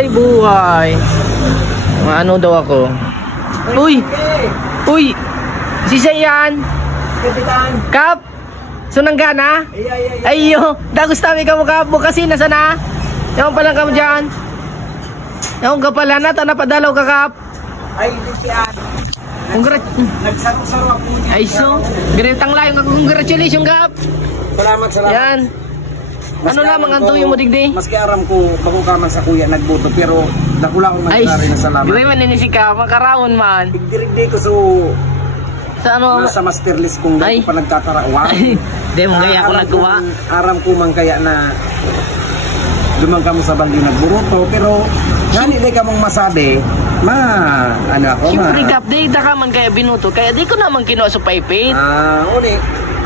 Ay, buhay. Ano daw ako? Uy! Uy! Sisa yan! Kapitan! Kap! Sunanggana? Ayo! Dagos tabi ka mo kap! Bukasi na sana! Ewan pa lang ka mo dyan! Ewan ka pala na! Napadalaw ka kap! Ay, hindi siya! Nagsaro-saro ako! Ay so! Ganitang layo nga congratulations kap! Salamat! Yan! Ano lamang ang tuyo mo digdi? Maski aram ko bago ka man sa kuya nagboto pero dako lang akong magdari na salamat. Ay, man ini si ka, makarawon man. Digdirig ko so sa ano? nasa master list kung dahil pa nagtatarawa. Di mo kaya ako nagkuha. Aram ko man kaya na dumang ka mo sa Baguio nagburoto pero gani di ka mong masabi ano ako siyempre update ka man kaya binuto kaya di ko naman kinuha sa paipit.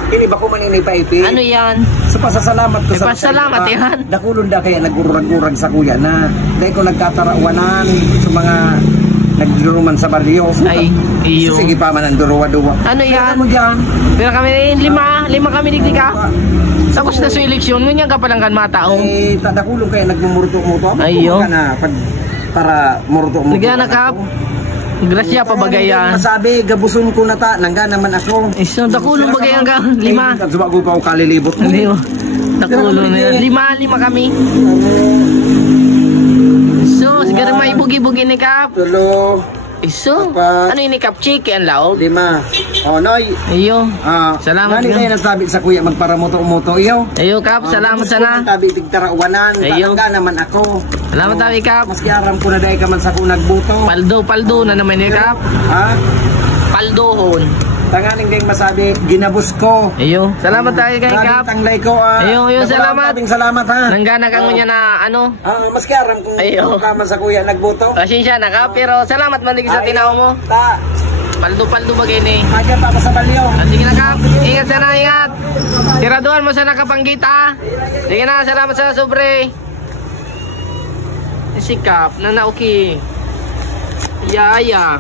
Ini ba ko man ini paipit? Ano yan? So pasasalamat ko sa pasalamat yan. Dakulon da kaya nagurag-urag sa kuya na dahil ko nagkatarawanan sa mga nagduruman sa baryo. Ay, iyo. Sige pa man ang duruwa-duwa. Ano yan? Ano dyan? Pero kami lima kami digdi ka. Tapos na sa eleksyon, ngunyan ka palang kan mga tao. Eh, tadakulong kaya nagmumurto-muto. Ayo. Para murto-muto. Nagyan na kap. Grasya pa bagayan. Masabi, gabuson ko na ta, nangga naman ako. Iso, dakulong bagayan ka. Lima. Suba ko pa ako kalilibot mo. Dakulong na yan. Lima kami. Iso, siguro may bugi-bugi ni kap. Tulo. Iso, ano ini kap chicken laog? 5. Oh, noy. Iyo. Salamat. Nani na nasabi sa kuya magparamoto-moto iyo. Iyo kap, salamat sana. Tabi tigtarawanan, talangga naman ako. Salamat tabi kap. Maski aram ko na dahil ka man sa kung nagbuto. Paldo na naman ni kap. Ha? Paldohon. Tanganing kayong masabi, ginabos ko. Iyo. Salamat tayo kay kap. Tanglay ko. Iyo, salamat. Salamat ha. Nanggana kang niya na ano? Maski aram kung ka man sa kuya nagbuto. Pasensya na ka, pero salamat man din sa tinaw mo. Paldo bagay ni. Madyan pa sa balyo. Sige na kap. Ingat sana, ingat. Tiraduhan mo sana kapanggita. Sige na, salamat sa sobre. Si kap, nanauki. Yaya.